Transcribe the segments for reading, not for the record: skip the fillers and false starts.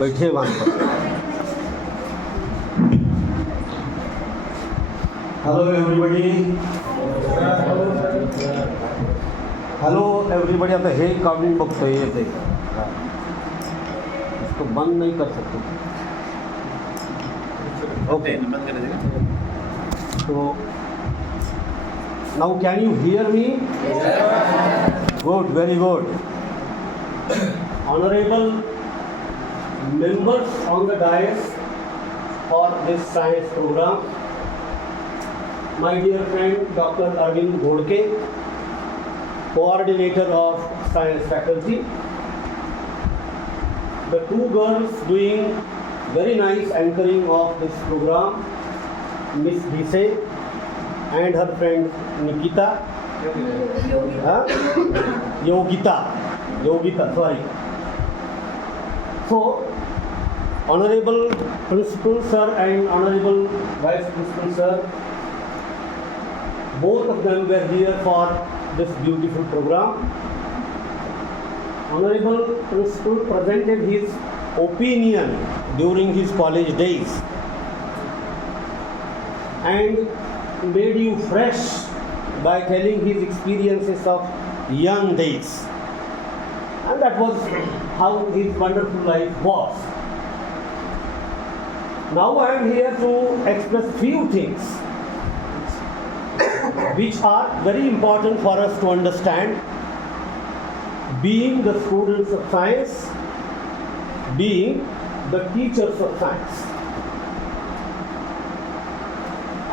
बैठिए वहाँ पर। Hello everybody, hello everybody. आता हे काढून बघतोय येते, इसको बंद नहीं कर सकते. ओके, तो now can you hear me? Good, very good. Honorable members on the dais for this science program, my dear friend Dr. Arvind Ghodke, coordinator of science faculty, the two girls doing very nice anchoring of this program, Miss Bise and her friend Nikita, Yogita, sorry. So, Honorable Principal Sir and Honorable Vice Principal Sir, both of them were here for this beautiful program. Honorable Principal presented his opinion during his college days and made you fresh by telling his experiences of young days, and that was how his wonderful life was. Now I am here to express few things which are very important for us to understand, being the students of science, being the teachers of science.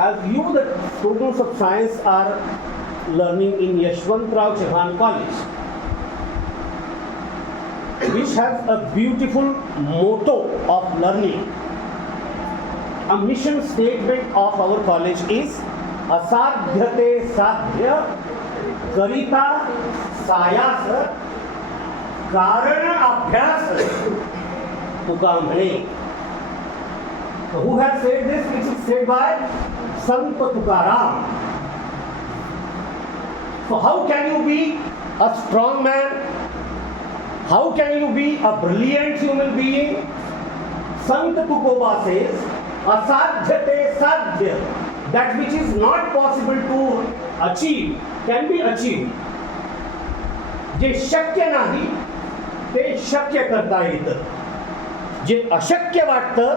As you, the students of science, are learning in Yashwantrao Chauhan College, which has a beautiful motto of learning. A mission statement of our college is असाध्यते साध्य करिता सायास कारण अभ्यास तुका म्हणे. Who has said this? It is said by Sant Tukaram. So how can you be a strong man? How can you be a brilliant human being? Sant Tukoba says asadhyate sadhya, that which is not possible to achieve can be achieved. जे शक्य नाही ते शक्य करता येतं. जे अशक्य वाटतं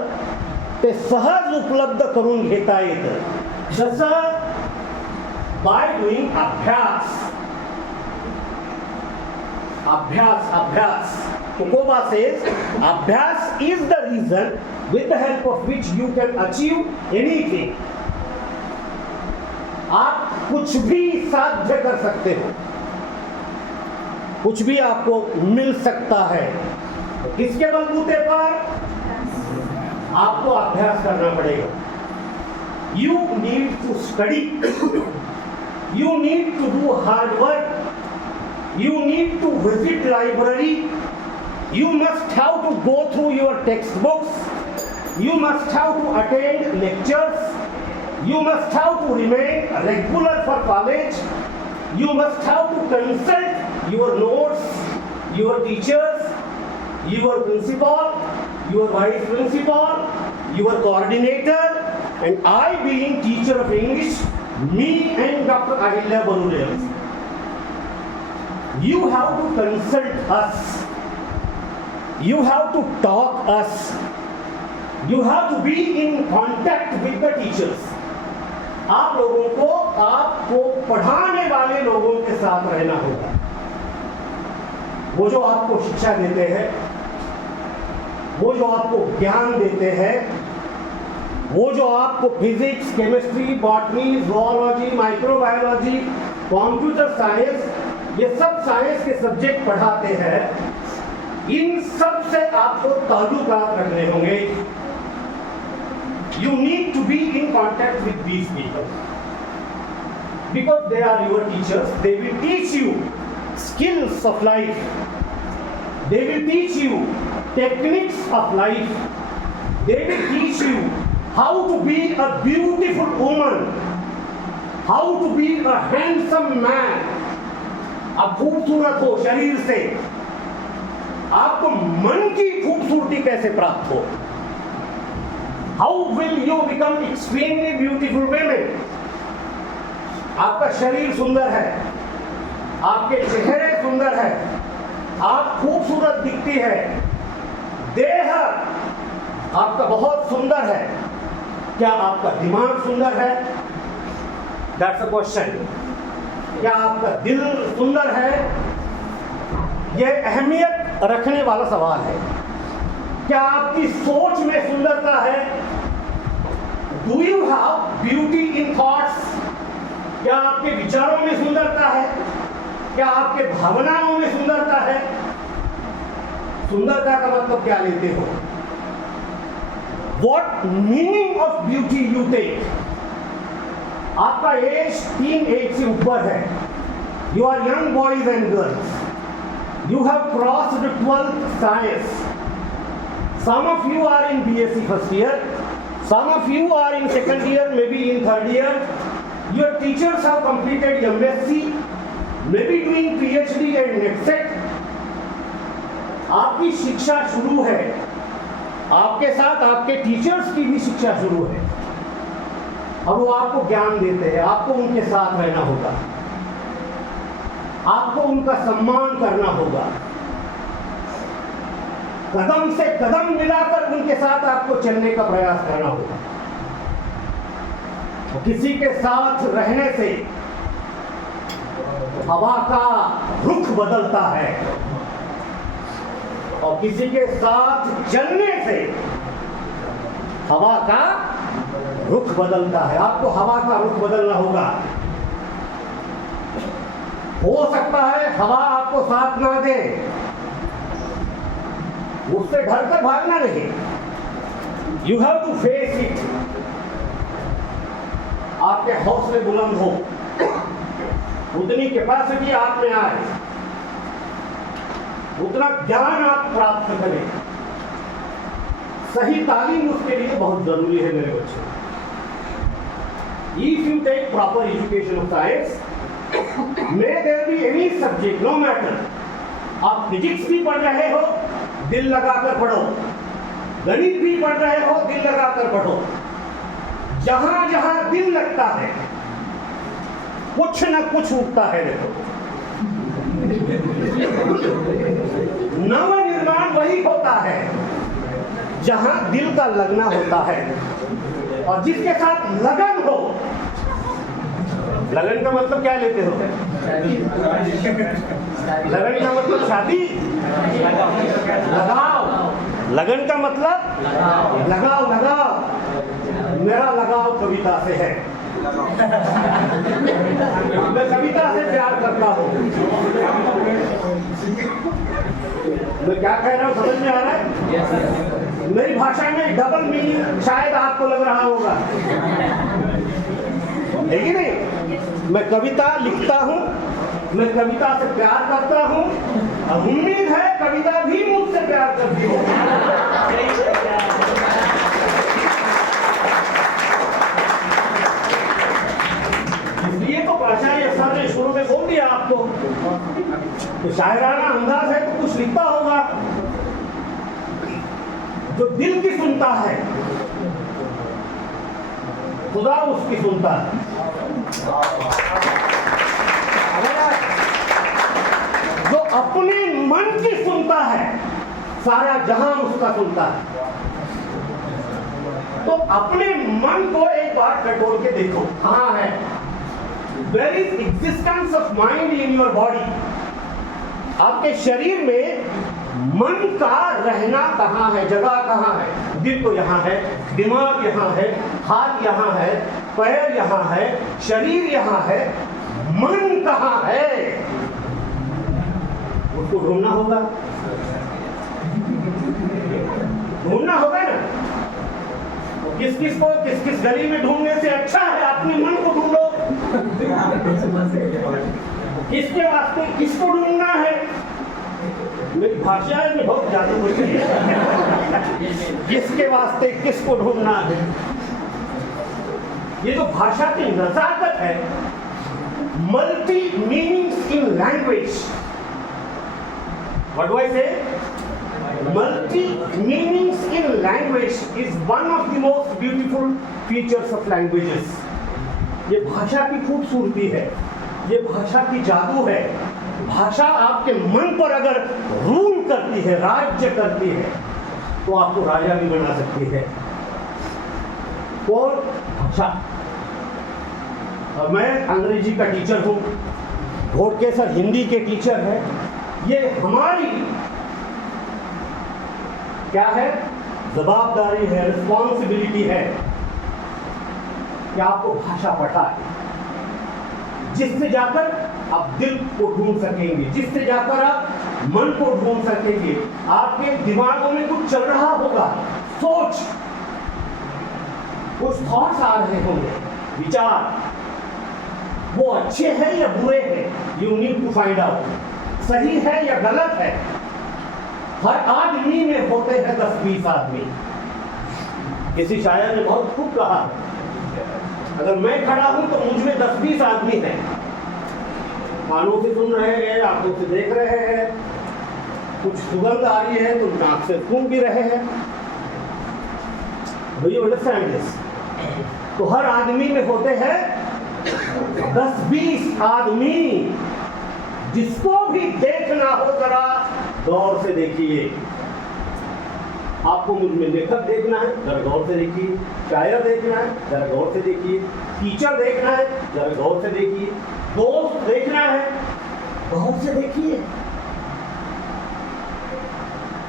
ते सहज उपलब्ध करून घेता येतं. जसं बाय डुईंग अभ्यास. Tukoba says अभ्यास is the reason with the help of which you can achieve anything. आप कुछ भी साध्य कर सकते हो, कुछ भी आपको मिल सकता है. किसके बलबूते पर? आपको अभ्यास करना पड़ेगा. You need to study. You need to do hard work. You need to visit library. You must have to go through your textbooks. You must have to attend lectures. You must have to remain regular for college. You must have to consult your notes, your teachers, your principal, your vice principal, your coordinator, and I being teacher of English, me and Dr. Ahilya Barudel. You have to consult us. You have to talk us. You have to be in contact with the teachers. आप लोगों को आपको पढ़ाने वाले लोगों के साथ रहना होगा. वो जो आपको शिक्षा देते हैं, वो जो आपको ज्ञान देते हैं, वो जो आपको physics, chemistry, botany, zoology, microbiology, computer science, ये सब साइंस के सब्जेक्ट पढ़ाते हैं, इन सब से आपको ताल्लुकात रखने होंगे. You need to be in contact with these people because they are your teachers. They will teach you skills of life. They will teach you techniques of life. They will teach you how to be a beautiful woman, how to be a handsome man. अब खूबसूरत हो शरीर से, आपको मन की खूबसूरती कैसे प्राप्त हो? How will you become extremely beautiful women? आपका शरीर सुंदर है, आपके चेहरे सुंदर है, आप खूबसूरत दिखती है, देह आपका बहुत सुंदर है, क्या आपका दिमाग सुंदर है? That's a question. क्या आपका दिल सुंदर है? यह अहमियत रखने वाला सवाल है। क्या आपकी सोच में सुंदरता है? Do you have beauty in thoughts? क्या आपके विचारों में सुंदरता है? क्या आपके भावनाओं में सुंदरता है? सुंदरता का मतलब क्या लेते हो? What meaning of beauty you take? आपका एज 3 एज से ऊपर है। You are young boys and girls. You have crossed 12th science. Some of you are in BSc first year. Some of you are in second year, maybe in third year. Your teachers have completed MSc, maybe doing PhD and NetSet. आपकी शिक्षा शुरू है, आपके साथ आपके teachers की भी शिक्षा शुरू है और वो आपको ज्ञान देते हैं। आपको उनके साथ रहना होगा, आपको उनका सम्मान करना होगा, कदम से कदम मिलाकर उनके साथ आपको चलने का प्रयास करना होगा। किसी के साथ रहने से हवा का रुख बदलता है और किसी के साथ चलने से हवा का रुख बदलता है। आपको हवा का रुख बदलना होगा। हो सकता है हवा आपको साथ ना दे, उससे डर कर भागना नहीं। You have to face it. आपके हौसले बुलंद हो, उतनी कैपेसिटी आप में आए, उतना ज्ञान आप प्राप्त करें। सही तालीम उसके लिए बहुत जरूरी है मेरे बच्चे। If you take proper education of science, may there be any subject, no matter, आप फिजिक्स भी पढ़ रहे हो दिल लगाकर पढ़ो, गणित भी पढ़ रहे हो दिल लगाकर पढ़ो। जहां जहां दिल लगता है कुछ न कुछ उठता है। देखो, नव निर्माण वही होता है जहां दिल का लगना होता है। और जिसके साथ लगन हो, लगन का मतलब क्या लेते हो? लगन का मतलब शादी, लगाव। लगन का मतलब लगाव, लगाव। मेरा लगाव कविता से है, मैं कविता से प्यार करता हूँ। मैं क्या कह रहा हूँ समझ में आ रहा है? मेरी भाषा में डबल मीनिंग शायद आपको लग रहा होगा, है कि नहीं? मैं कविता लिखता हूँ, मैं कविता से प्यार करता हूँ और उम्मीद है कविता भी मुझसे प्यार करती हो। इसलिए तो प्राचार्य सर ने शुरू में बोल दिया आपको, तो शायराना अंदाज है तो कुछ लिखता होगा। जो दिल की सुनता है खुदा उसकी सुनता है। जो अपने मन की सुनता है सारा जहां उसका सुनता है। तो अपने मन को एक बार टटोल के देखो, कहां है? There is existence of mind in your body. आपके शरीर में मन का रहना कहाँ है, जगह कहाँ है? दिल तो यहाँ है, दिमाग यहाँ है, हाथ यहाँ है, पैर यहाँ है, शरीर यहाँ है, मन कहाँ है? उसको ढूंढना होगा, ढूंढना होगा ना। किस किस को किस किस गली में ढूंढने से अच्छा है अपने मन को ढूंढो। किसके वास्ते किसको ढूंढना है? मेरी भाषा में बहुत जादू होती है। किसके वास्ते किसको ढूंढना है? ये जो भाषा की नजाकत है, multi meanings in language. What do I say? Multi meanings in language is one of the most beautiful features of languages. ये भाषा की खूबसूरती है, ये भाषा की जादू है। भाषा आपके मन पर अगर रूल करती है, राज्य करती है, तो आपको राजा भी बना सकती है। और भाषा, और मैं अंग्रेजी का टीचर हूँ, घोटके सर हिंदी के टीचर है। ये हमारी क्या है? जवाबदारी है, रिस्पॉन्सिबिलिटी है कि आपको भाषा पढ़ाए, जिससे जाकर आप दिल को ढूंढ सकेंगे, जिससे जाकर आप मन को ढूंढ सकेंगे। आपके दिमागों में कुछ चल रहा होगा, सोच, कुछ थॉट्स आ रहे होंगे, विचार, वो अच्छे हैं या बुरे हैं, you need to find out. सही है या गलत है। हर आदमी में होते हैं 10-20 आदमी। किसी शायर ने बहुत खूब कहा, अगर मैं खड़ा हूं तो मुझ में 10-20 आदमी हैं। कानों से सुन रहे हैं, आंखों से देख रहे हैं, कुछ सुगंध आ रही है तो नाक से सूंघ भी रहे हैं। You understand this? तो हर आदमी में होते हैं 10-20 आदमी। जिसको भी देखना हो जरा गौर से देखिए। आपको मुझ में लेखक देखना है, जरा गौर से देखिए। शायर देखना है, जरा गौर से देखिए। टीचर देखना है, जरा गौर से देखिए। दोस्त देखना है, गौर से देखिए।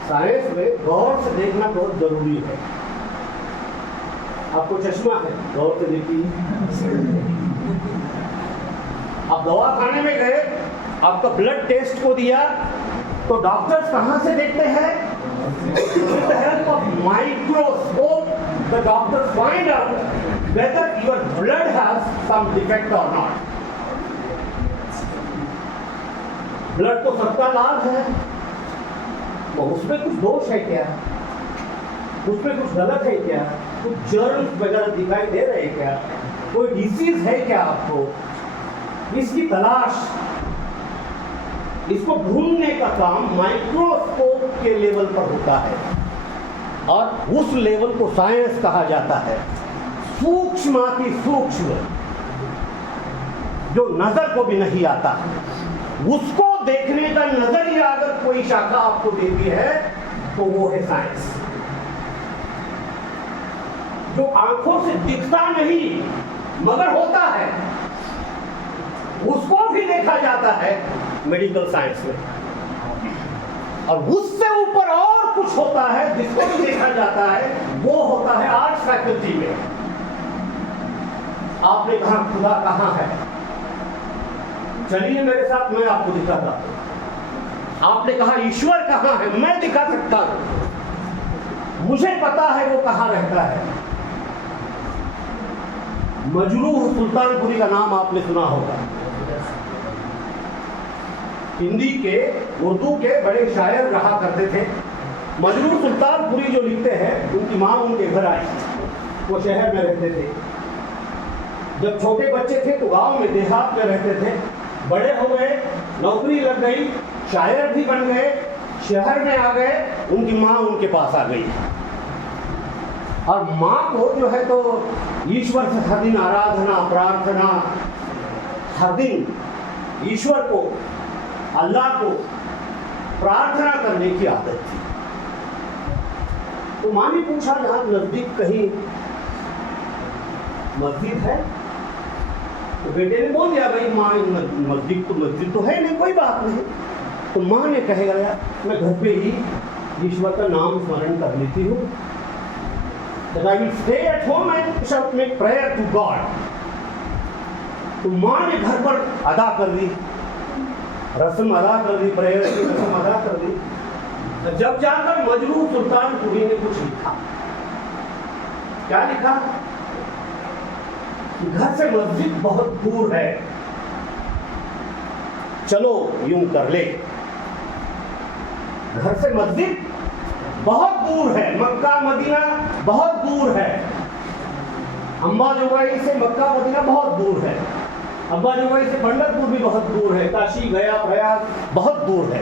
साइंस में गौर से देखना बहुत जरूरी है। आपको चश्मा है, गौर से देखिए। आप दवा खाने में गए, आपका ब्लड टेस्ट को दिया, तो डॉक्टर्स कहां से देखते हैं? With the help of microscope, the doctors find out whether your blood has some defect or not. Blood तो सबका लाल है, तो उसमें कुछ दोष है क्या? उसमें कुछ गलत है क्या? कुछ जर्म्स वगैरह दिखाई दे रहे हैं क्या? कोई डिसीज है क्या आपको? इसकी तलाश, इसको ढूंढने का काम माइक्रोस्कोप के लेवल पर होता है, और उस लेवल को साइंस कहा जाता है। सूक्ष्माति सूक्ष्म, जो नजर को भी नहीं आता, उसको देखने का नजरिया अगर कोई शाखा आपको देती है तो वो है साइंस। जो आंखों से दिखता नहीं मगर होता है, उसको भी देखा जाता है मेडिकल साइंस में। और उससे ऊपर और कुछ होता है जिसको भी देखा जाता है, वो होता है आर्ट्स फैकल्टी में। आपने कहा खुदा कहाँ है? चलिए मेरे साथ, मैं आपको दिखाता हूं। आपने कहा ईश्वर कहाँ है? मैं दिखा सकता हूं। मुझे पता है वो कहाँ रहता है। मजरूह सुल्तानपुरी का नाम आपने सुना होगा। हिंदी के, उर्दू के बड़े शायर रहा करते थे। मजरूह सुल्तानपुरी जो लिखते हैं, उनकी माँ उनके घर आई, वो शहर में रहते थे। जब छोटे बच्चे थे तो गांव में, देहात में रहते थे। बड़े हो गए, नौकरी लग गई, शायर भी बन गए, शहर में आ गए, उनकी माँ उनके पास आ गई। और माँ को जो है तो ईश्वर से हर दिन आराधना, प्रार्थना, हर दिन ईश्वर को, अल्लाह को प्रार्थना करने की आदत थी। तो माँ ने पूछा, यहाँ नजदीक कहीं मस्जिद है? तो बेटे ने बोल दिया, भाई माँ मस्जिद तो है नहीं, कोई बात नहीं। तो माँ ने कहेगा, मैं घर पे ही ईश्वर का नाम स्मरण कर लेती हूँ। I will stay at home and shall make prayer to God. तो माँ ने घर पर अदा कर दी, रस्म अदा कर दी, प्रेयर की रस्म अदा कर दी। जब जाकर मजरूह सुल्तानपुरी ने कुछ लिखा, क्या लिखा? घर से मस्जिद बहुत दूर है, चलो यूं कर ले। घर से मस्जिद बहुत दूर है, मक्का मदीना बहुत दूर है। अंबाजोगाई से मक्का मदीना बहुत दूर है, अंबाजोगाई से पंढरपुर भी बहुत दूर है, काशी गया प्रयाग बहुत दूर है।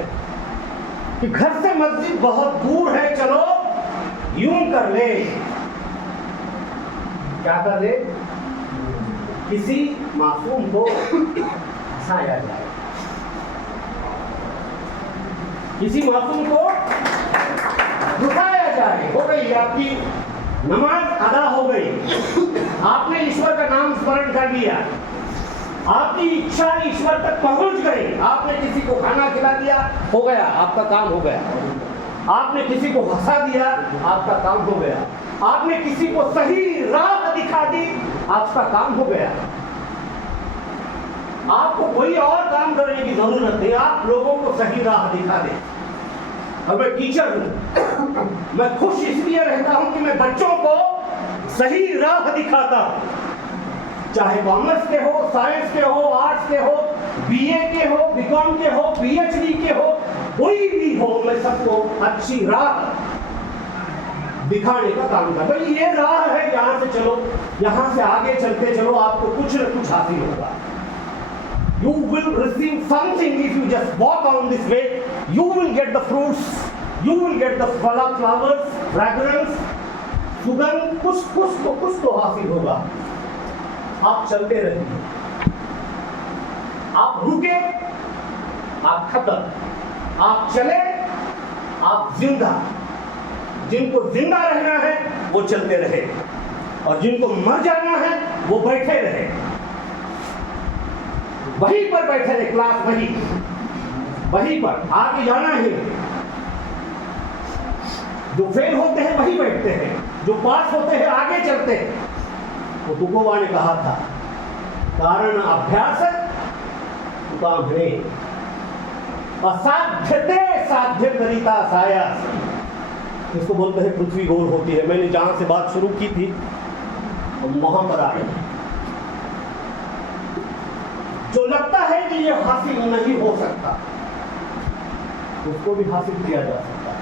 कि घर से मस्जिद बहुत दूर है, चलो यूं कर ले। क्या कर ले? किसी मासूम को हंसाया जाए, किसी मासूम को रुकाया जाए। हो गई आपकी नमाज अदा हो गई, आपने ईश्वर का नाम स्मरण कर लिया, आपकी इच्छा ईश्वर तक पहुंच गई, आपने किसी को खाना खिला दिया, हो गया, आपका काम हो गया। आपने किसी को हंसा दिया, आपका काम हो गया। आपने किसी को सही राह दिखा दी, आपका काम हो गया। आपको कोई और काम करने की जरूरत नहीं, आप लोगों को सही राह दिखा दें। और मैं टीचर हूं, मैं खुश इसलिए रहता हूं कि मैं बच्चों को सही राह दिखाता हूं, चाहे कॉमर्स के हो, साइंस के हो, आर्ट्स के हो, बीए के हो, बीकॉम के हो, पीएचडी के हो, कोई भी हो, मैं सबको अच्छी राह दिखाने का काम करता हूं। भाई ये राह है, यहां से चलो, यहां से आगे चलते चलो, आपको कुछ न कुछ हासिल होगा। You will receive something if you just walk on this way. You will get the fruits, you will get the flowers, fragrance, सुगंध, कुछ तो हासिल होगा। आप चलते रहिए, आप रुके, आप खत्म, आप चले, आप जिंदा। जिनको जिंदा रहना है वो चलते रहे, और जिनको मर जाना है वो बैठे रहे, वहीं पर बैठे रहे, क्लास वहीं पर, आगे जाना है। जो फेल होते हैं वहीं बैठते हैं, जो पास होते हैं आगे चलते हैं। वो तुकोबा ने कहा था, कारण अभ्यास तुकांभे असाध्यते साध्य करिता सायास। इसको बोलते हैं पृथ्वी गोल होती है। मैंने जहां से बात शुरू की थी वहां पर आ गए। जो लगता है कि ये हासिल नहीं हो सकता, उसको भी हासिल किया जा सकता है।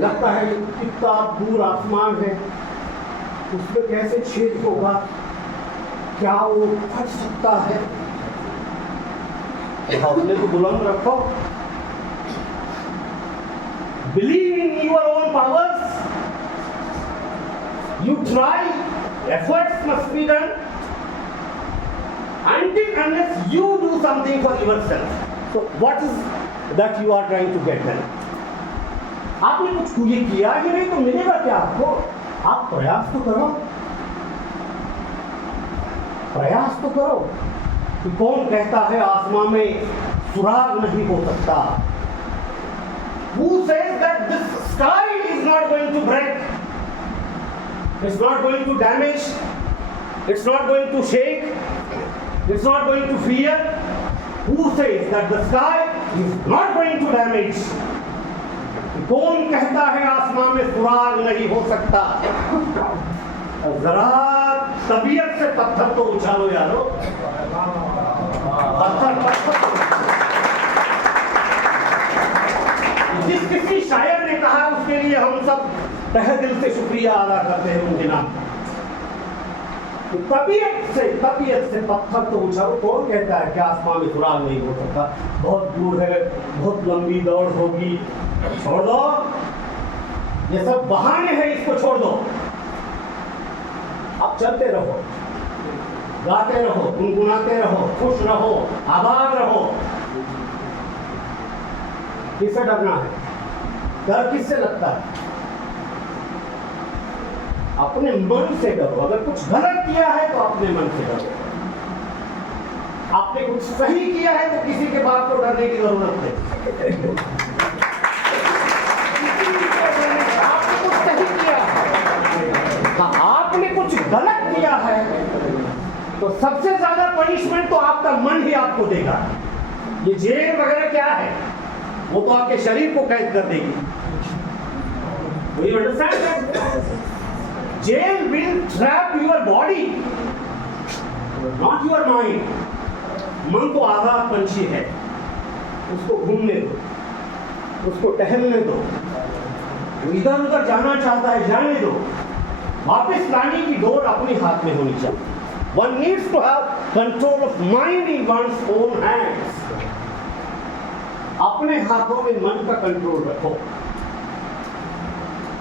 लगता है कितना दूर आसमान है, उसमें कैसे छेद होगा, क्या वो फट सकता है? हौसले को बुलंद रखो, believe in your own powers, you try, efforts must be done until unless you do something for yourself. So what is that you are trying to get done? आपने कुछ ये किया ही नहीं तो मिलेगा क्या आपको? आप प्रयास तो करो, प्रयास तो करो। कि कौन कहता है आसमान में सुराग नहीं हो सकता? Who says that this sky is not going to break? It's not going to damage, it's not going to shake, it's not going to fear. Who says that the sky is not going to damage? कौन कहता है आसमान में सुराग नहीं हो सकता? जरा तबीयत से पत्थर तो उछालो यारो, पत्थर। जिस किसी शायर ने कहा उसके लिए हम सब तहे दिल से शुक्रिया अदा करते हैं उनके नाम। तो तबीयत से पत्थर तो उछालो। कौन कहता है कि आसमान में सुराग नहीं हो सकता? बहुत दूर है, बहुत लंबी दौड़ होगी, छोड़ दो, ये सब बहाने हैं, इसको छोड़ दो। आप चलते रहो, गाते रहो, गुनगुनाते रहो, खुश रहो, आबाद रहो। किससे डरना है? डर किससे लगता है? अपने मन से डरो। अगर कुछ गलत किया है तो अपने मन से डरो। आपने कुछ सही किया है तो किसी के बात को डरने की जरूरत नहीं। आपने कुछ सही किया है, आपने कुछ गलत किया है तो सबसे ज्यादा पनिशमेंट तो आपका मन ही आपको देगा। ये जेल वगैरह क्या है, वो तो आपके शरीर को कैद कर देगी। You understand that? Jail will trap your body, not your mind. मन तो आजाद पंछी है, उसको घूमने दो, उसको टहलने दो, वो इधर उधर जाना चाहता है जाने दो। वापस लाने की डोर अपने हाथ में होनी चाहिए। One needs to have control of mind in one's own hands. अपने हाथों में मन का कंट्रोल रखो।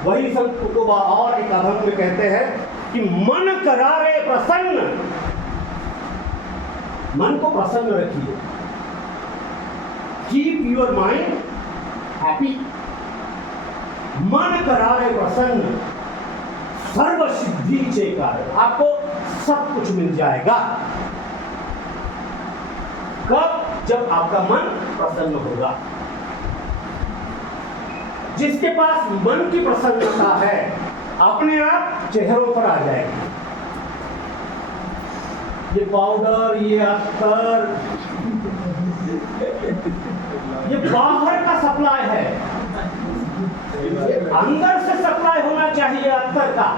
वही संत तुकोबा और एक अभंग में कहते हैं कि मन करारे प्रसन्न, मन को प्रसन्न रखिए। Keep your mind happy. मन करारे प्रसन्न, सर्व सिद्धि चेकार, आपको सब कुछ मिल जाएगा। कब? जब आपका मन प्रसन्न होगा। जिसके पास मन की प्रसन्नता है अपने आप चेहरों पर आ जाएगी। ये पाउडर, ये अत्तर, ये बाहर का सप्लाई है, अंदर से सप्लाई होना चाहिए अत्तर का।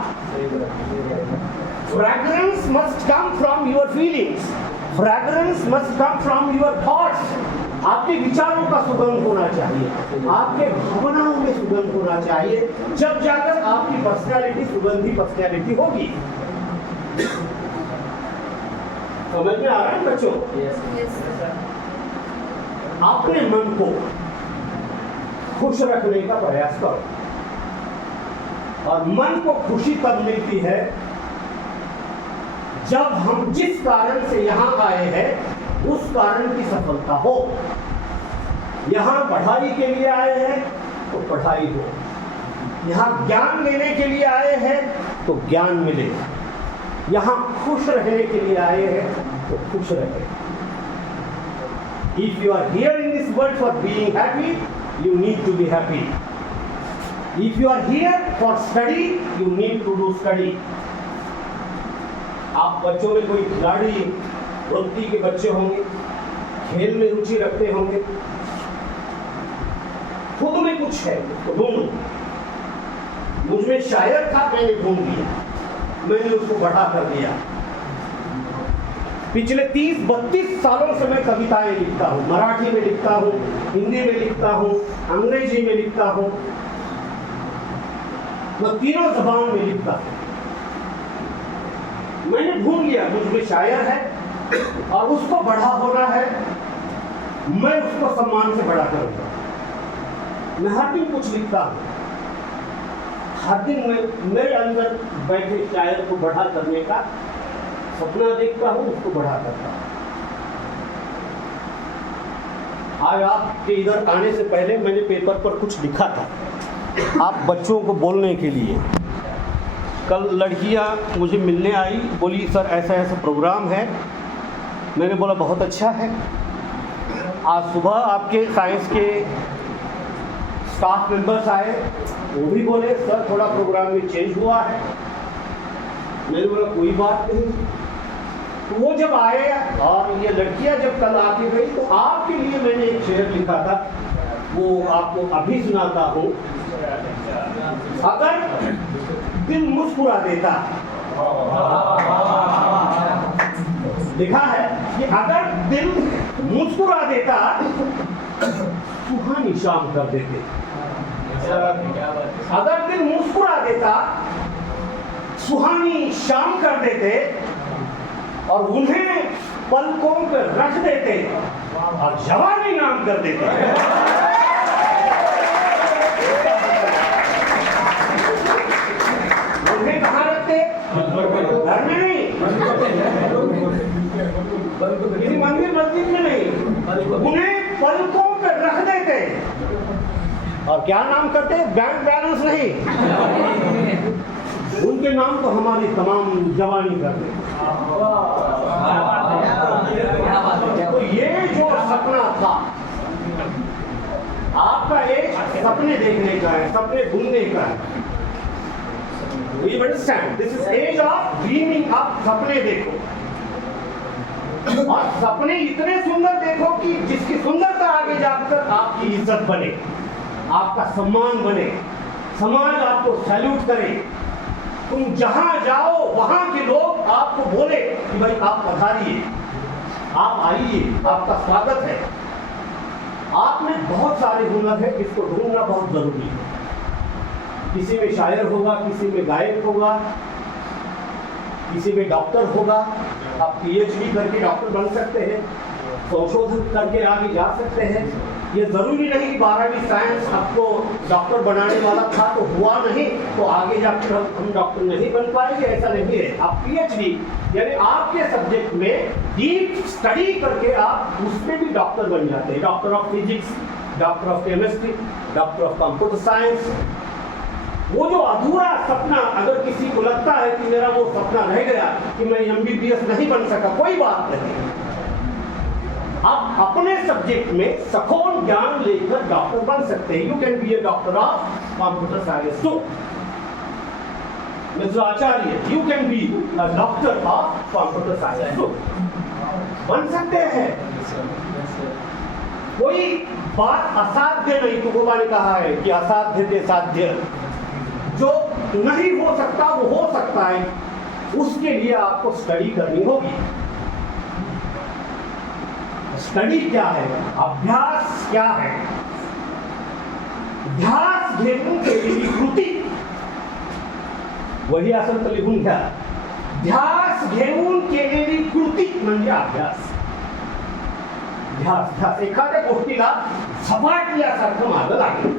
Fragrance must come from your feelings, fragrance must come from your thoughts. आपके विचारों का सुगंध होना चाहिए, आपके भावनाओं में सुगंध होना चाहिए, जब जाकर आपकी पर्सनैलिटी सुगंधी पर्सनैलिटी होगी। समझ में आ रहा है बच्चों? अपने मन को खुश रखने का प्रयास करो। और मन को खुशी तब मिलती है जब हम जिस कारण से यहां आए हैं उस कारण की सफलता हो। यहां पढ़ाई के लिए आए हैं तो पढ़ाई हो, यहां ज्ञान लेने के लिए आए हैं तो ज्ञान मिले, यहां खुश रहने के लिए आए हैं तो खुश रहे। If you are here in this world for being happy, you need to be happy. If you are here for study, you need to do study. आप बच्चों में कोई खिलाड़ी वृत्ति के बच्चे होंगे, खेल में रुचि रखते होंगे, खुद में कुछ है तो ढूंढो। मुझ में शायर था, मैंने ढूंढ लिया, मैंने उसको बढ़ा कर दिया। पिछले 30-32 सालों से मैं कविताएं लिखता हूँ, मराठी में लिखता हूँ, हिंदी में लिखता हूँ, अंग्रेजी में लिखता हूँ, मैं तीनों जबान में लिखता हूँ। मैंने ढूंढ लिया मुझमें शायर है और उसको बड़ा होना है, मैं उसको सम्मान से बड़ा करूंगा। मैं हर दिन कुछ लिखता हूँ, हर दिन मैं मेरे अंदर बैठे शायर को बड़ा करने का सपना देखता हूँ, उसको बड़ा करता हूँ। आज आपके इधर आने से पहले मैंने पेपर पर कुछ लिखा था आप बच्चों को बोलने के लिए। कल लड़कियां मुझे मिलने आई, बोली सर ऐसा ऐसा प्रोग्राम है। मैंने बोला बहुत अच्छा है। आज सुबह आपके साइंस के स्टाफ मेंबर्स आए, वो भी बोले सर थोड़ा प्रोग्राम में चेंज हुआ है। मैंने बोला कोई बात नहीं। तो वो जब आए और ये लड़कियां जब कल आके गई तो आपके लिए मैंने एक शेर लिखा था, वो आपको अभी सुनाता हूँ। अगर दिल मुस्कुरा देता, लिखा है कि अगर दिल मुस्कुरा देता सुहानी शाम कर देते। अगर दिल मुस्कुरा देता सुहानी शाम कर देते और उन्हें पलकों पर रख देते और जवानी नाम कर देते। उन्हें कहाँ रखते? घर में नहीं, किसी मंदिर मस्जिद में नहीं, उन्हें पलकों पर रख देते और क्या नाम करते? बैंक बैलेंस नहीं, उनके नाम तो हमारी तमाम जवानी कर देते। तो ये जो सपना था आपका, एक सपने देखने का है, सपने ढूंढने का है। You understand? This is age of dreaming up। सपने देखो और सपने इतने सुंदर देखो कि जिसकी सुंदरता आगे जाकर आपकी इज्जत बने, आपका सम्मान बने, समाज आपको सैल्यूट करे। तुम जहां जाओ वहां के लोग आपको बोले कि भाई आप पधारिए, आप आइए, आपका स्वागत है। आप में बहुत सारे हुनर है, इसको ढूंढना बहुत जरूरी है। किसी में शायर होगा, किसी में गायक होगा, किसी में डॉक्टर होगा। आप PhD करके डॉक्टर बन सकते हैं, संशोधन करके आगे जा सकते हैं। ये जरूरी नहीं 12वीं साइंस आपको डॉक्टर बनाने वाला था तो हुआ नहीं तो आगे जाकर हम डॉक्टर नहीं बन पाएंगे, ऐसा नहीं है। आप पीएचडी यानी आपके सब्जेक्ट में डीप स्टडी करके आप उसमें भी डॉक्टर बन जाते हैं। Doctor of physics, doctor of chemistry, doctor of computer science. वो जो अधूरा सपना अगर किसी को लगता है कि मेरा वो सपना रह गया कि मैं एमबीबीएस नहीं बन सका, कोई बात नहीं। आप अपने सब्जेक्ट में सखोन ज्ञान लेकर डॉक्टर बन सकते हैं। You can be a doctor of computer science too. Mister Acharya, you can be a doctor of computer science too, बन सकते हैं। कोई बात असाध्य नहीं। तुकोबा ने कहा है कि असाध्य से साध्य, जो नहीं हो सकता वो हो सकता है। उसके लिए आपको स्टडी करनी होगी। स्टडी क्या है, अभ्यास क्या है? ध्यास घेऊन केलेली कृती, वही असेल तर लिहून घ्या। ध्यास घेऊन केलेली कृती म्हणजे अभ्यास। ध्यास ध्यास एखाद्या गोष्टीला झपाटल्यासारखं मागं लागेल,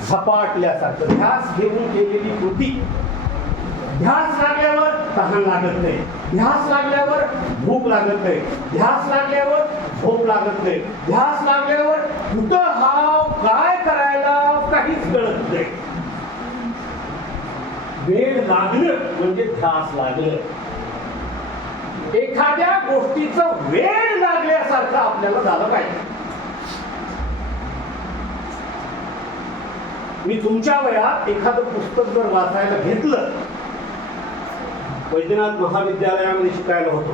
झपाटल्यासारखं ध्यास घेऊन केलेली कृती। ध्यास लागल्यावर तहान लागत नाही, ध्यास लागल्यावर भूक लागत नाही, ध्यास लागल्यावर झोप लागत नाही, ध्यास लागल्यावर कुठं हाव काय करायला काहीच कळत नाही। वेळ लागणं म्हणजे ध्यास लागणं। एखाद्या गोष्टीचं वेळ लागल्यासारखं आपल्याला झालं पाहिजे। मी तुमच्या वयात एखादं पुस्तक जर वाचायला घेतलं, वैद्यनाथ महाविद्यालयामध्ये शिकायला होतो,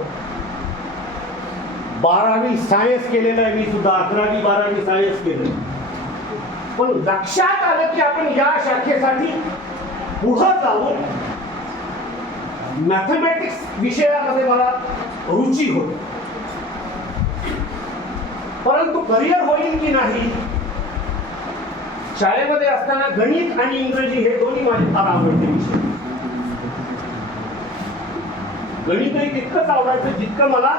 12वी सायन्स केलेलं आहे मी सुद्धा, 11वी 12वी सायन्स केलं, पण लक्षात आलं की आपण या शाखेसाठी पुढं जाऊन मॅथमॅटिक्स विषयामध्ये मला रुची होती, परंतु करिअर होईल की नाही। शाळेमध्ये असताना गणित आणि इंग्रजी हे दोन्ही माझे फार आवडते विषय। गणितही तितकंच आवडायचं जितकं मला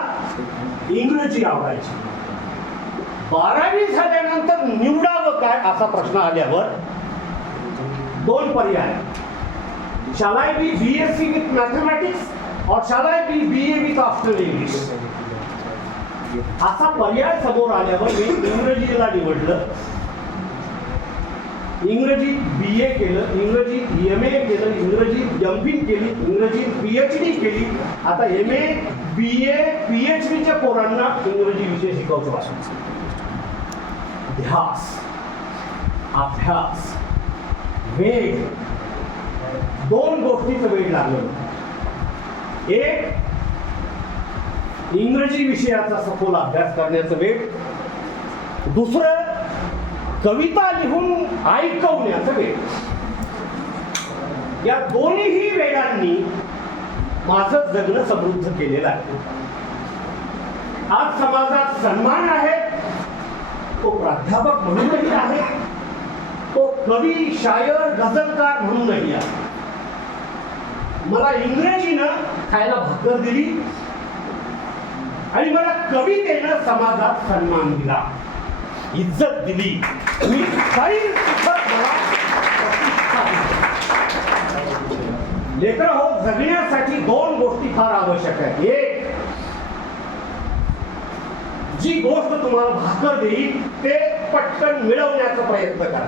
इंग्रजी आवडायची। 12वी झाल्यानंतर निवडावं काय असा प्रश्न आल्यावर दोन पर्याय, shall I be BSc with mathematics or shall I be BA with optional English? असा पर्याय समोर आल्यावर मी इंग्रजीला निवडलं। इंग्रजीत BA केलं, इंग्रजीत MA केलं, इंग्रजीत MPhil केली, इंग्रजीत PhD केली। आता MA, BA, PhDच्या पोरांना इंग्रजी विषय शिकवतो आहे। ध्यास, अभ्यास, वेळ, दोन गोष्टीचं वेळ लागलं। एक, इंग्रजी विषयाचा सखोल अभ्यास करण्याचं वेळ, दुसरं कविता लिहून ऐकवण्याचं वेळ। या दोन्ही वेळांनी माझं जगणं समृद्ध केलेलं आहे। आज समाजात सन्मान आहे, तो प्राध्यापक म्हणूनही आहे, तो कवी, शायर, गझलकार म्हणूनही आहे। मला इंग्रजीनं खायला भाकर दिली आणि मला कवितेनं समाजात सन्मान दिला, इज्जत दिली। मी लेकर हो, जगण्यासाठी दोन गोष्टी फार आवश्यक आहेत। एक, जी गोष्ट तुम्हाला भाकर देईल ते पटकन मिळवण्याचा प्रयत्न करा,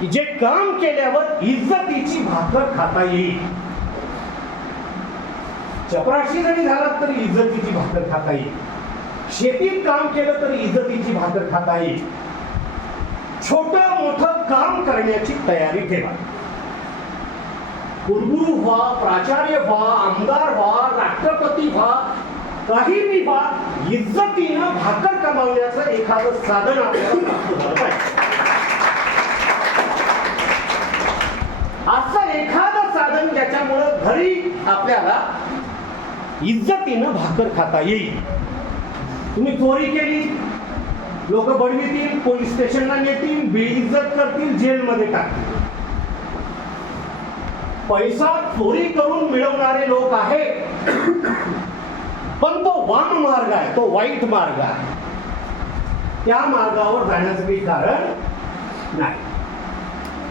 की जे काम केल्यावर इज्जतीची भाकर खाता येईल। चपराशी जरी झालात तरी इज्जतीची भाकर खाता येईल, शेतीत काम केलं तरी इज्जतीची भाकर खाता येईल। छोटं मोठं काम करण्याची तयारी ठेवा। कुलगुरू व्हा, प्राचार्य व्हा, आमदार व्हा, राष्ट्रपती व्हा, काहीही व्हा, इज्जतीनं भाकर कमावण्याचं एखादं साधन आपल्याला प्राप्त झालं पाहिजे। असं एखादं साधन ज्याच्यामुळं घरी आपल्याला इज्जतीनं भाकर खाता येईल। तुम्ही चोरी केली, लोक बडवितील, पोलीस स्टेशनला नेतील, बेइज्जत करतील, जेलमध्ये टाकतील। पैसा चोरी करून मिळवणारे लोक आहेत, पण तो वाम मार्ग आहे, तो वाईट मार्ग आहे। त्या मार्गावर जाण्याचं काही कारण नाही.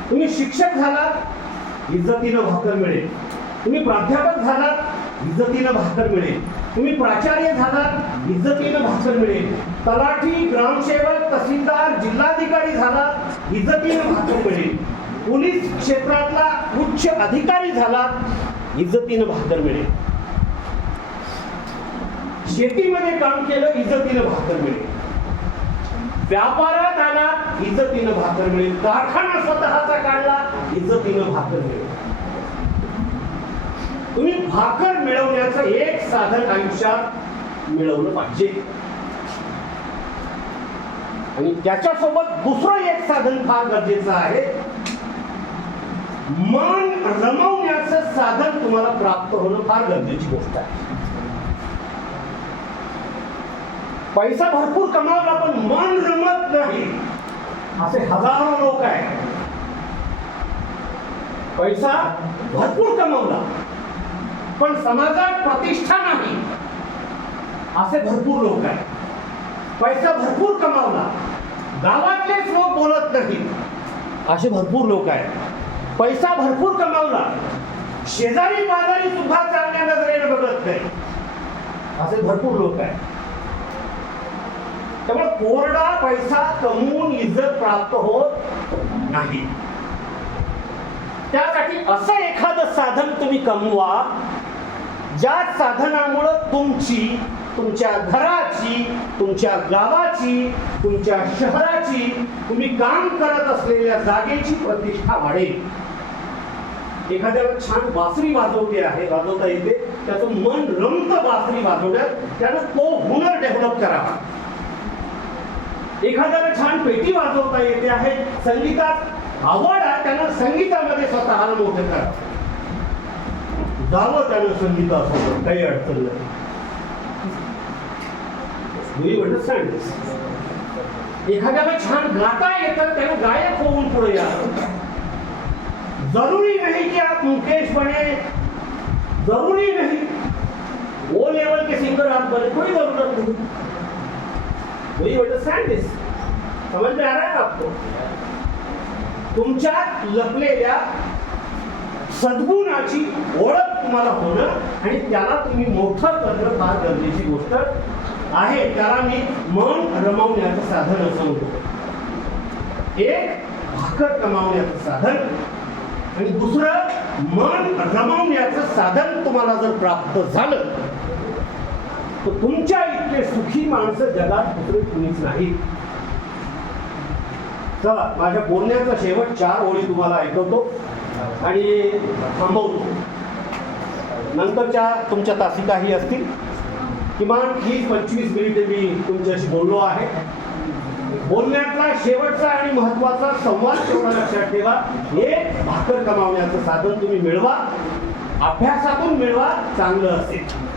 तुम्ही शिक्षक झालात, इज्जतीनं भाकर मिळेल. तुम्ही प्राध्यापक झालात, इज्जतीनं भाकर मिळेल. तुम्ही प्राचार्य झालात, इज्जतीनं भाकर मिळेल. तलाठी, ग्रामसेवक, तहसीलदार, जिल्हाधिकारी झालात, इज्जतीनं भाकर मिळेल. पोलीस क्षेत्रातला उच्च अधिकारी झालात, इज्जतीनं भाकर मिळेल. शेतीमध्ये काम केलं, इज्जतीनं भाकर मिळेल. व्यापारात आला, इज्जतीनं भाकर मिळेल. कारखाना स्वतःचा काढला, इज्जतीनं भाकर मिळेल. तुम्ही भाकर मिळवण्याचं एक साधन आयुष्यात मिळवलं पाहिजे. आणि त्याच्यासोबत दुसरं एक साधन फार गरजेचं आहे. मन रमवण्याचं साधन तुम्हाला प्राप्त होणं फार गरजेची गोष्ट आहे. पैसा भरपूर कमावला पण मन रमत नाही असे हजारो लोक आहेत. पैसा भरपूर कमावला पण समाजात प्रतिष्ठा नाही असे भरपूर लोक आहेत. पैसा भरपूर कमावला, गावातलेच लोक बोलत नाहीत असे भरपूर लोक आहेत. पैसा भरपूर कमावला, शेजारी पाजारी सुद्धा चांगल्या नजरेने बघत नाही असे भरपूर लोक आहेत. त्यामुळे कोरडा पैसा कमवून इज्जत प्राप्त होत नाही. त्यासाठी असं एखादं साधन तुम्ही कमवा ज्या साधनामुळं तुमची, तुमच्या घराची, तुमच्या गावाची, तुमच्या शहराची, तुम्ही काम करत असलेल्या जागेची प्रतिष्ठा वाढेल. एखाद्याला छान बासरी वाजवता येते, त्याचं मन रमतं बासरी वाजवण्यात, त्यानं तो हुनर डेव्हलप करावा. एखाद्याला छान पेटी वाजवता येते आहे, संगीतात आवड आहे, त्यानं संगीतामध्ये स्वतःला मोठं करावं. जावं त्यानं संगीतासोबत, काही अडचण नाही. एखाद्याला छान गाता येतं, त्यानं गायक होऊन पुढे यावं. जरूरी नहीं कि आप मुकेश बने, जरूरी नहीं वो लेवल के सिंगर आप बने, कोई जरूरत नहीं. वही अंडरस्टैंड दिस. समझ में आ रहा है आपको? तुमच्यात लपलेल्या सद्गुणाची ओळख तुम्हाला होणं आणि त्याला तुम्ही मोठं करणं फार गरजेची गोष्ट आहे. त्याला मी मन रमवण्याचं साधन असं म्हणतो. एक भाकर कमावण्याचं साधन आणि दुसरं मन रमवण्याचं साधन तुम्हाला जर प्राप्त झालं तर तुमच्या इतके सुखी माणसं जगात दुसरे कुणीच नाही. चला, माझ्या बोलण्याचा शेवट 4 ओळी तुम्हाला ऐकवतो आणि थांबवतो. नंतरच्या तुमच्या तासिकाही असतील. किमान 20-25 मिनिटे मी तुमच्याशी बोललो आहे. बोलण्यातला शेवटचा आणि महत्वाचा संवाद तेवढा लक्षात ठेवा. एक भाकर कमावण्याचं साधन तुम्ही मिळवा, अभ्यासातून मिळवा, चांगलं असेल.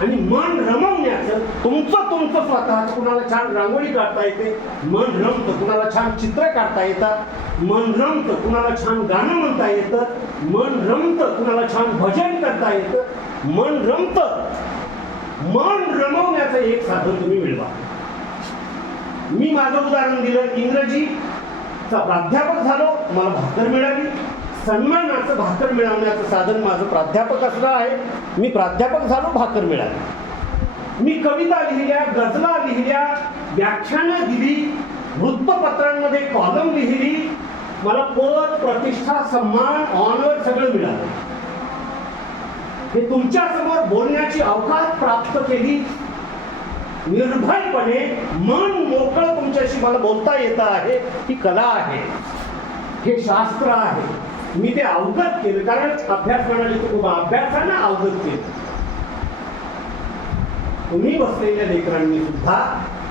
आणि मन रमवण्याचं तुमचं स्वतः. कुणाला छान रांगोळी काढता येते, मन रमतं. कुणाला छान चित्र काढता येतात, मन रमतं. कुणाला छान गाणं म्हणता येतं, मन रमतं. कुणाला छान भजन करता येतं, मन रमतं. मन रमवण्याचं एक साधन तुम्ही मिळवा. मी माझं उदाहरण दिलं. इंग्रजीचा प्राध्यापक झालो, मला भाकर मिळाली. सन्मानाचं भाकर मिळवण्याचं साधन माझं प्राध्यापक असलं आहे. मी प्राध्यापक झालो, भाकर मिळाली. मी कविता लिहिल्या, गझला लिहिल्या, व्याख्यानं दिली, वृत्तपत्रांमध्ये कॉलम लिहिली. मला पद, प्रतिष्ठा, सन्मान, ऑनर सगळं मिळालं. हे तुमच्या समोर बोलण्याची अवकाश प्राप्त केली. निर्भयपणे मन मोकळं तुमच्याशी मला बोलता येत आहे. ही कला आहे, हे शास्त्र आहे. मी ते अवगत केलं, कारण अभ्यास प्रणाली अभ्यासानं अवगत केलं. तुम्ही बसलेल्या लेकरांनी सुद्धा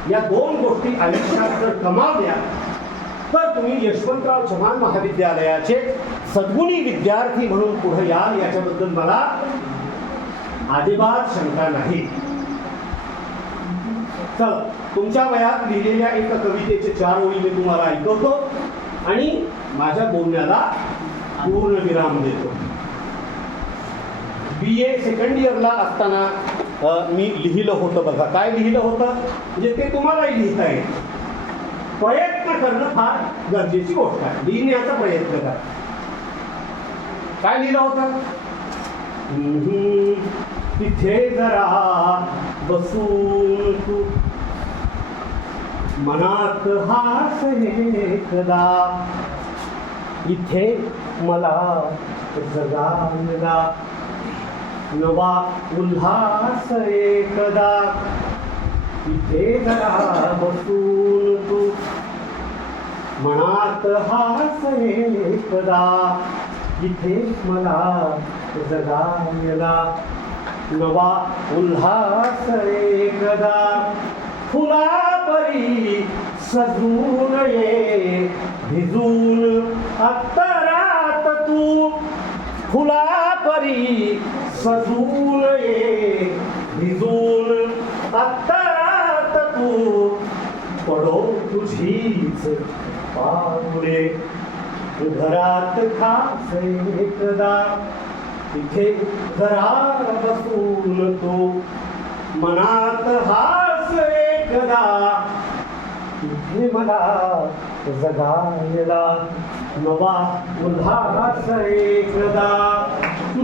या 2 गोष्टी आयुष्यात जर कमावल्या तर तुम्ही यशवंतराव चव्हाण महाविद्यालयाचे सद्गुणी विद्यार्थी म्हणून पुढे याल, याच्याबद्दल मला अजिबात शंका नाही. चला, तुमच्या वयात लिहिलेल्या एका कवितेचे 4 ओळी मी तुम्हाला ऐकवतो आणि माझ्या बोलण्याला पूर्ण विराम देतो. BA सेकंड इयरला असताना मी लिहिलं होतं बघा. काय लिहिलं होतं म्हणजे ते तुम्हालाही लिहिता येईल. प्रयत्न करणं फार गरजेची गोष्ट आहे. लिहिण्याचा प्रयत्न करा. काय लिहिलं होतं? तिथे जरा बसून तू मनात हास एकदा, इथे मला जगायला नवा उल्हास एकदा. इथे जरा बसून तू मनात हास एकदा, इथे मला जगायला नवा उल्हास एकदा. फुलापरी सजून ये भिजून अत्तरात तू, फुलापरी सजून ये भिजून अत्तरात तू. पडो तुझीच पावले घरात खास एकदा, तिथे जरा बसून तू मनात हास एकदा, तिथे मला जगायला नवा उल्हास एकदा.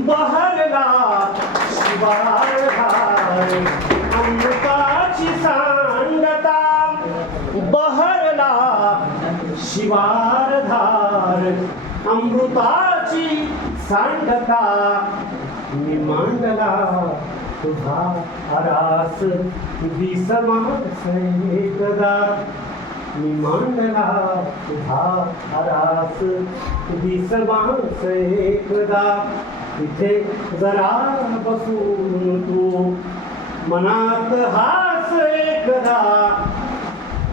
बहरला शिवारधार अमृताची सांडता, बहरला शिवारधार अमृताची सांडता. मी मांडला तुझा आरास विसमास एकदा, मी मांडला तुझा आरास विसमास एकदा. तिथे जरा बसून तू मनात हास एकदा,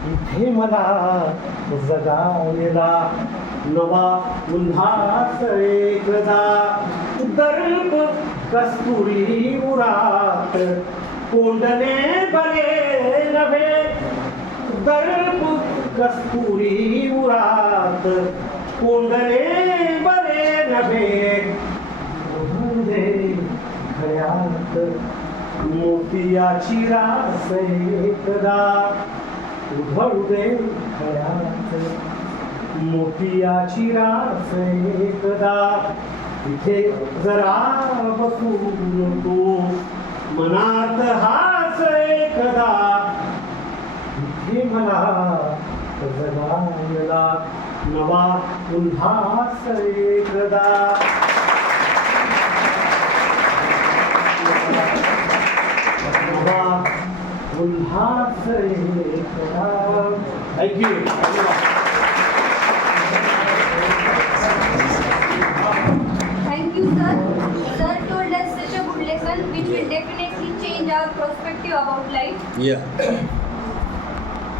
इथे मला जगायला नवा उल्हास एकदा. दर्प कस्तुरी उरात कोंडले बरे नव्हे, दर्प कस्तुरी उरात कोंडले बरे नव्हे. उधळदे खळ्यात मोतियाची रास एकदा, उधळदे खळ्यात मोतियाची रास एकदा. तिथे जरा बसून तू मनात हास एकदा, तिथे मला जगायला नवा उल्हास एकदा. नवा उल्हास एकदा. Thank you. Thank you, sir. Sir told us such a good lesson which will definitely change our perspective about life. Yeah.